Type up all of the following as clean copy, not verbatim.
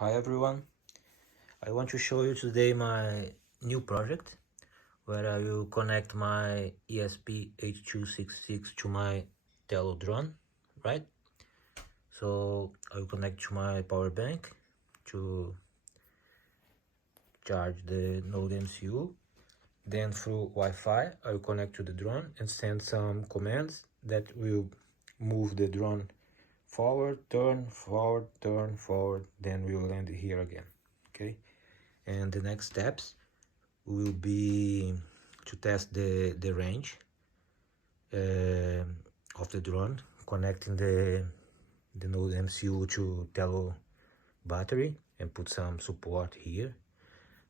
Hi everyone, I want to show you today my new project where I will connect my ESP8266 to my Tello Drone, right? So I will connect to my power bank to charge the NodeMCU. Then through Wi-Fi I will connect to the drone and send some commands that will move the drone forward, turn, then we will land here again. Okay, and the next steps will be to test the range of the drone, connecting the NodeMCU to Tello battery and put some support here.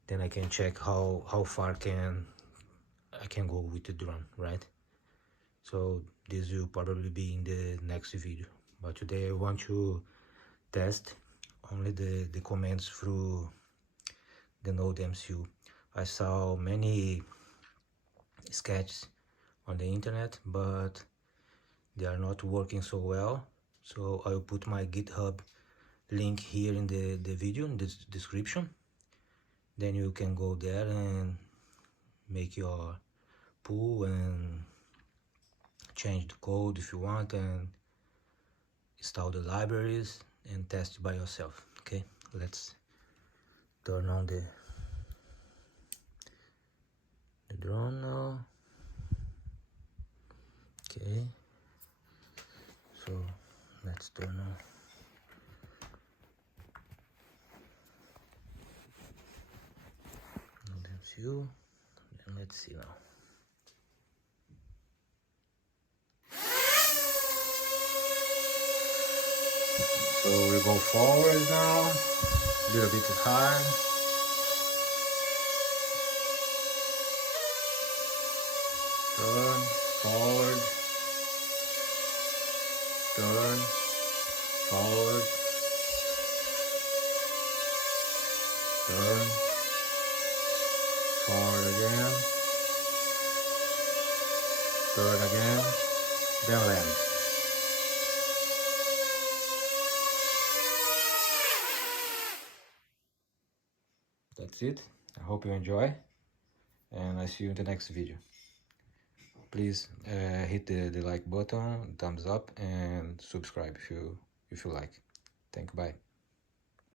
Then I can check how far I can go with the drone, right? So this will probably be in the next video, but today I want to test only the commands through the NodeMCU. I saw many sketches on the internet, but they are not working so well. So I'll put my GitHub link here in the video, in the description. Then you can go there and make your pull and change the code if you want, and install the libraries and test it by yourself. Okay, let's turn on the drone now. Okay, so let's turn on NodeMCU and let's see now. So we go forward now, a little bit high. Turn, forward, turn, forward, turn, forward again, turn again, then land. That's it. I hope you enjoy, and I see you in the next video. Please hit the like button, thumbs up, and subscribe if you like. Thank you. Bye.